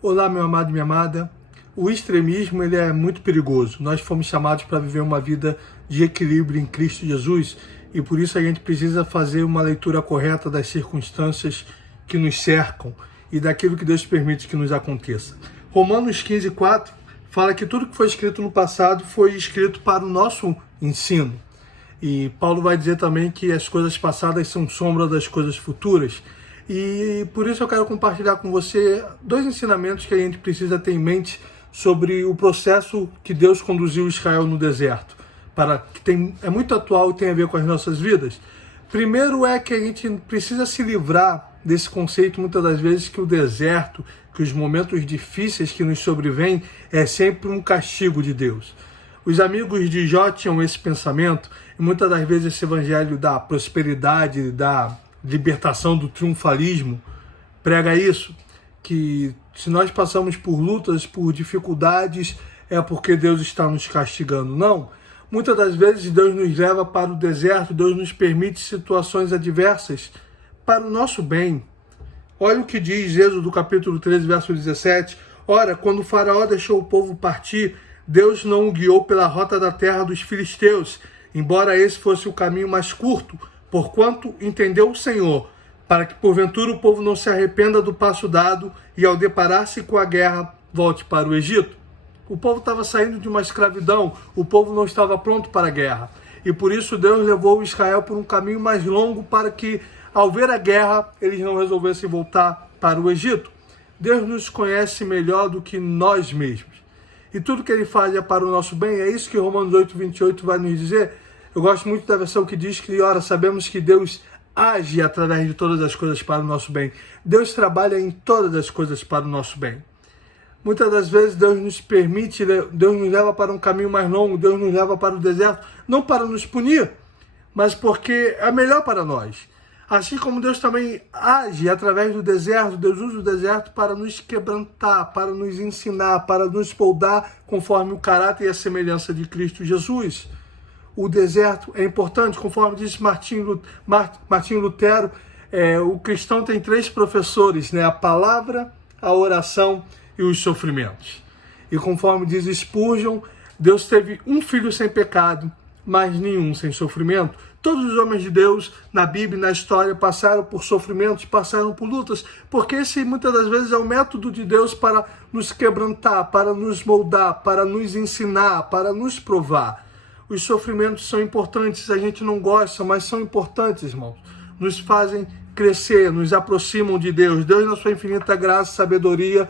Olá, meu amado e minha amada. O extremismo ele é muito perigoso. Nós fomos chamados para viver uma vida de equilíbrio em Cristo Jesus e por isso a gente precisa fazer uma leitura correta das circunstâncias que nos cercam e daquilo que Deus permite que nos aconteça. Romanos 15:4 fala que tudo que foi escrito no passado foi escrito para o nosso ensino. E Paulo vai dizer também que as coisas passadas são sombra das coisas futuras. E por isso eu quero compartilhar com você dois ensinamentos que a gente precisa ter em mente sobre o processo que Deus conduziu Israel no deserto, é muito atual e tem a ver com as nossas vidas. Primeiro é que a gente precisa se livrar desse conceito muitas das vezes que o deserto, que os momentos difíceis que nos sobrevêm é sempre um castigo de Deus. Os amigos de Jó tinham esse pensamento e muitas das vezes esse evangelho da prosperidade, da libertação do triunfalismo prega isso, que se nós passamos por lutas, por dificuldades, é porque Deus está nos castigando. Não. Muitas das vezes Deus nos leva para o deserto, Deus nos permite situações adversas para o nosso bem. Olha o que diz Êxodo capítulo 13, verso 17. Ora, quando o faraó deixou o povo partir, Deus não o guiou pela rota da terra dos filisteus, embora esse fosse o caminho mais curto, porquanto entendeu o Senhor, para que porventura o povo não se arrependa do passo dado e ao deparar-se com a guerra, volte para o Egito. O povo estava saindo de uma escravidão, o povo não estava pronto para a guerra. E por isso Deus levou Israel por um caminho mais longo para que, ao ver a guerra, eles não resolvessem voltar para o Egito. Deus nos conhece melhor do que nós mesmos. E tudo que ele faz é para o nosso bem, é isso que Romanos 8:28 vai nos dizer. Eu gosto muito da versão que diz que, ora, sabemos que Deus age através de todas as coisas para o nosso bem. Deus trabalha em todas as coisas para o nosso bem. Muitas das vezes Deus nos permite, Deus nos leva para um caminho mais longo, Deus nos leva para o deserto, não para nos punir, mas porque é melhor para nós. Assim como Deus também age através do deserto, Deus usa o deserto para nos quebrantar, para nos ensinar, para nos moldar conforme o caráter e a semelhança de Cristo Jesus. O deserto é importante, conforme disse Martinho Lutero, o cristão tem três professores, né? A palavra, a oração e os sofrimentos. E conforme diz Spurgeon, Deus teve um filho sem pecado, mas nenhum sem sofrimento. Todos os homens de Deus, na Bíblia e na história, passaram por sofrimentos, passaram por lutas, porque esse muitas das vezes é o método de Deus para nos quebrantar, para nos moldar, para nos ensinar, para nos provar. Os sofrimentos são importantes, a gente não gosta, mas são importantes, irmãos. Nos fazem crescer, nos aproximam de Deus. Deus, na sua infinita graça e sabedoria,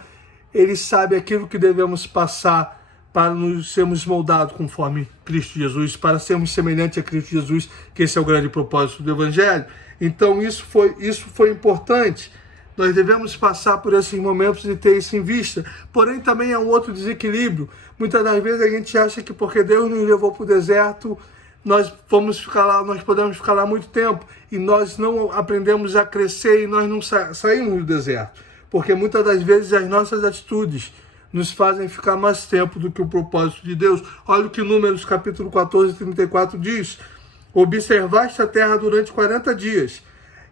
Ele sabe aquilo que devemos passar para nos sermos moldados conforme Cristo Jesus, para sermos semelhantes a Cristo Jesus, que esse é o grande propósito do Evangelho. Então isso foi importante. Nós devemos passar por esses momentos e ter isso em vista. Porém, também há um outro desequilíbrio. Muitas das vezes a gente acha que porque Deus nos levou para o deserto, nós podemos ficar lá muito tempo e nós não aprendemos a crescer e nós não saímos do deserto. Porque muitas das vezes as nossas atitudes nos fazem ficar mais tempo do que o propósito de Deus. Olha o que Números capítulo 14, 34 diz. Observaste a terra durante 40 dias,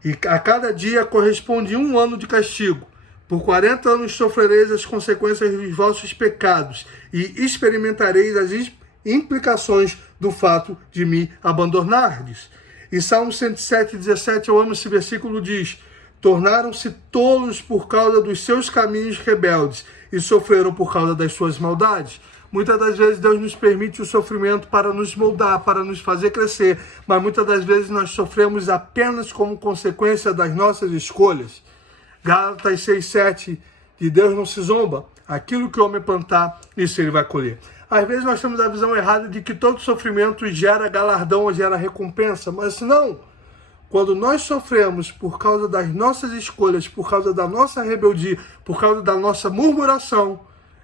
e a cada dia corresponde 1 ano de castigo. Por 40 anos sofrereis as consequências dos vossos pecados, e experimentareis as implicações do fato de me abandonardes. E Salmo 107:17, eu amo esse versículo, diz: tornaram-se tolos por causa dos seus caminhos rebeldes, e sofreram por causa das suas maldades. Muitas das vezes Deus nos permite o sofrimento para nos moldar, para nos fazer crescer, mas muitas das vezes nós sofremos apenas como consequência das nossas escolhas. Gálatas 6:7, de Deus não se zomba, aquilo que o homem plantar, isso ele vai colher. Às vezes nós temos a visão errada de que todo sofrimento gera galardão ou gera recompensa, mas não. Quando nós sofremos por causa das nossas escolhas, por causa da nossa rebeldia, por causa da nossa murmuração,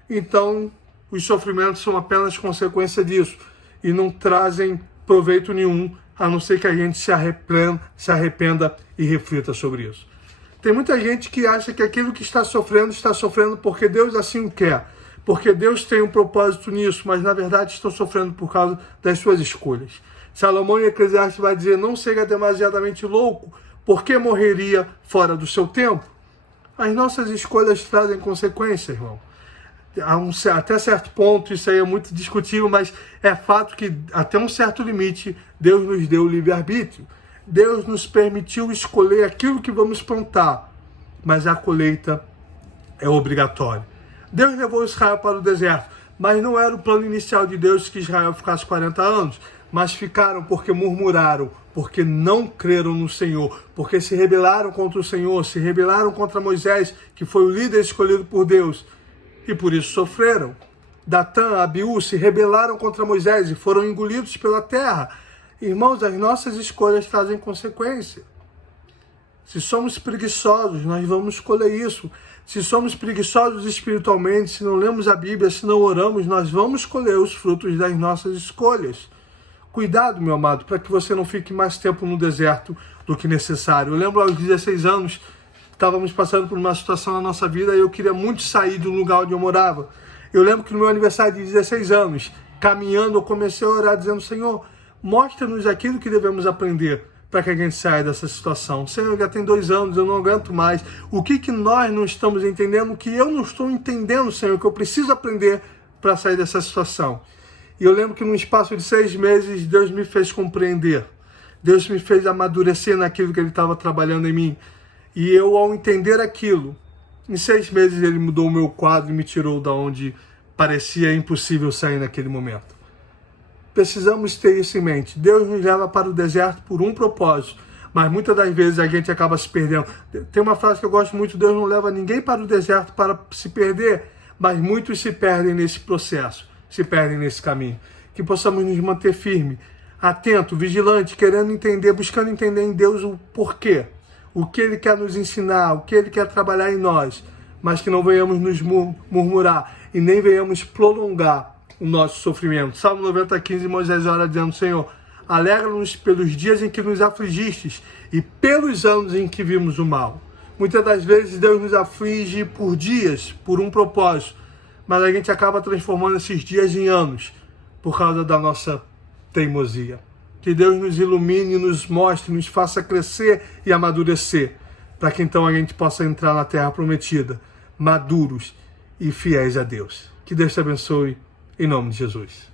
então os sofrimentos são apenas consequência disso e não trazem proveito nenhum, a não ser que a gente se arrependa e reflita sobre isso. Tem muita gente que acha que aquilo que está sofrendo porque Deus assim o quer, porque Deus tem um propósito nisso, mas na verdade estão sofrendo por causa das suas escolhas. Salomão em Eclesiastes vai dizer: não seja demasiadamente louco, porque morreria fora do seu tempo. As nossas escolhas trazem consequências, irmão. Até certo ponto, isso aí é muito discutível, mas é fato que até um certo limite, Deus nos deu o livre-arbítrio. Deus nos permitiu escolher aquilo que vamos plantar, mas a colheita é obrigatória. Deus levou Israel para o deserto, mas não era o plano inicial de Deus que Israel ficasse 40 anos, mas ficaram porque murmuraram, porque não creram no Senhor, porque se rebelaram contra o Senhor, se rebelaram contra Moisés, que foi o líder escolhido por Deus, e por isso sofreram. Datã, Abiú se rebelaram contra Moisés e foram engolidos pela terra. Irmãos, as nossas escolhas trazem consequência. Se somos preguiçosos, nós vamos escolher isso. Se somos preguiçosos espiritualmente, se não lemos a Bíblia, se não oramos, nós vamos colher os frutos das nossas escolhas. Cuidado, meu amado, para que você não fique mais tempo no deserto do que necessário. Eu lembro aos 16 anos, estávamos passando por uma situação na nossa vida e eu queria muito sair do lugar onde eu morava. Eu lembro que no meu aniversário de 16 anos, caminhando, eu comecei a orar dizendo: Senhor, mostra-nos aquilo que devemos aprender para que a gente saia dessa situação. Senhor, já tem 2 anos, eu não aguento mais. O que nós não estamos entendendo, o que eu não estou entendendo, Senhor, que eu preciso aprender para sair dessa situação. E eu lembro que num espaço de 6 meses, Deus me fez compreender. Deus me fez amadurecer naquilo que Ele estava trabalhando em mim. E eu, ao entender aquilo, em 6 meses Ele mudou o meu quadro e me tirou da onde parecia impossível sair naquele momento. Precisamos ter isso em mente. Deus nos leva para o deserto por um propósito, mas muitas das vezes a gente acaba se perdendo. Tem uma frase que eu gosto muito: Deus não leva ninguém para o deserto para se perder, mas muitos se perdem nesse processo, se perdem nesse caminho. Que possamos nos manter firmes, atento, vigilante, querendo entender, buscando entender em Deus o porquê, o que Ele quer nos ensinar, o que Ele quer trabalhar em nós, mas que não venhamos nos murmurar e nem venhamos prolongar o nosso sofrimento. Salmo 90:15, Moisés ora dizendo: Senhor, alegra-nos pelos dias em que nos afligistes e pelos anos em que vimos o mal. Muitas das vezes Deus nos aflige por dias, por um propósito, mas a gente acaba transformando esses dias em anos por causa da nossa teimosia. Que Deus nos ilumine, nos mostre, nos faça crescer e amadurecer, para que então a gente possa entrar na terra prometida, maduros e fiéis a Deus. Que Deus te abençoe, em nome de Jesus.